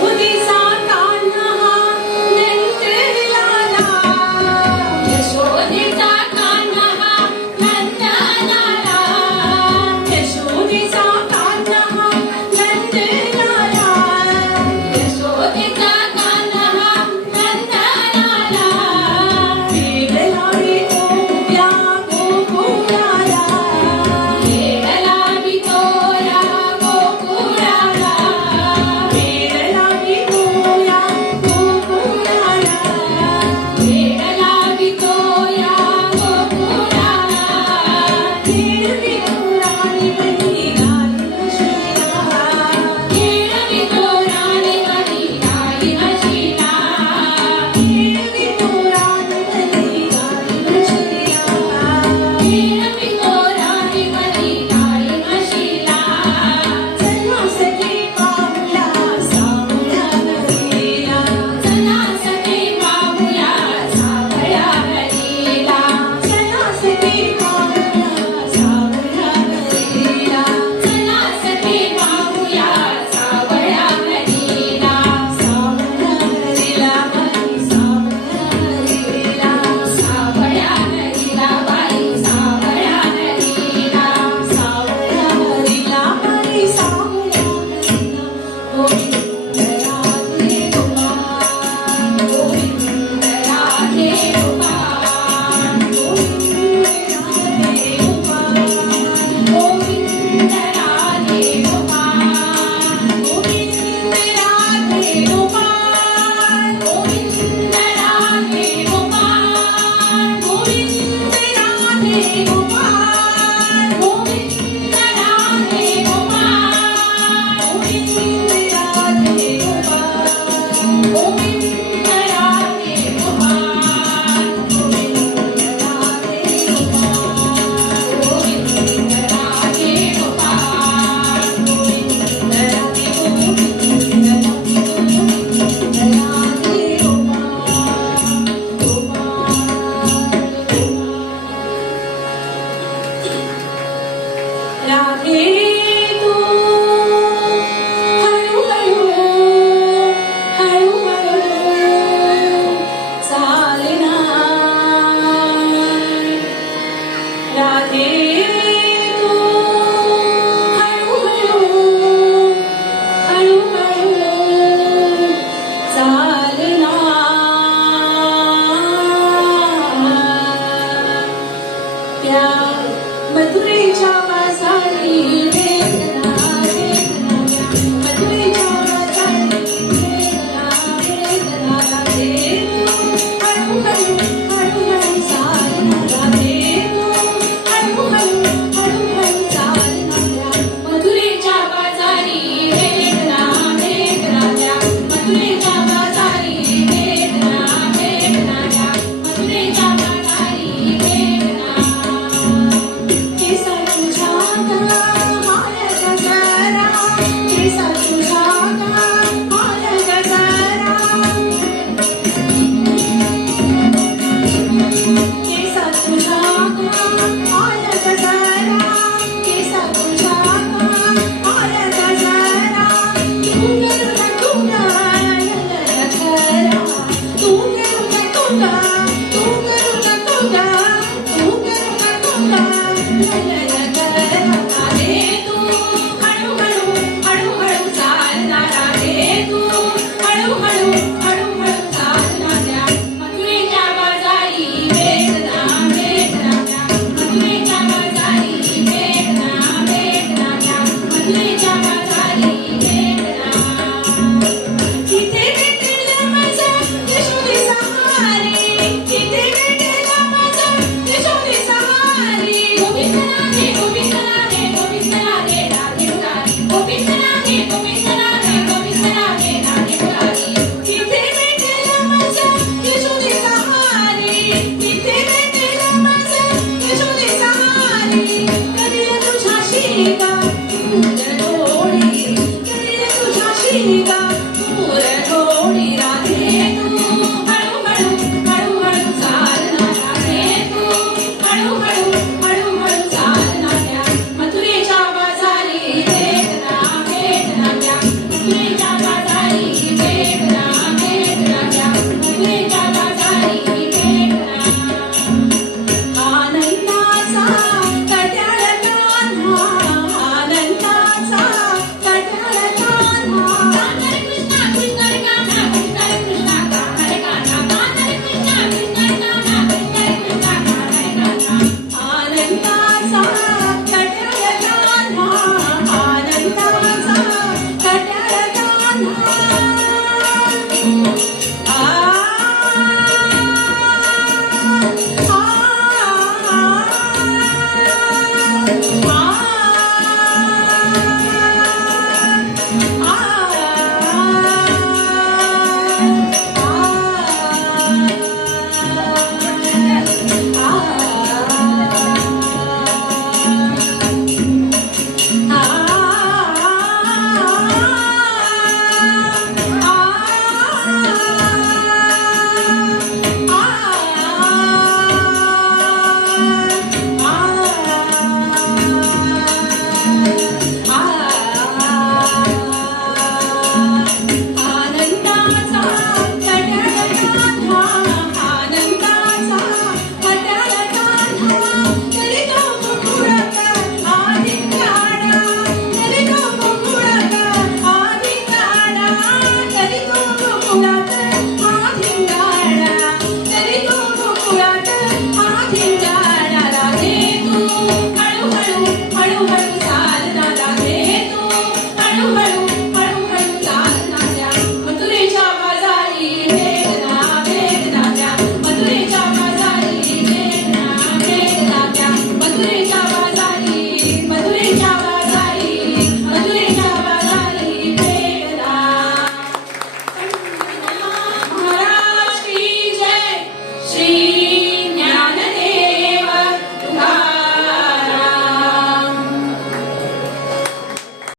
主的。vida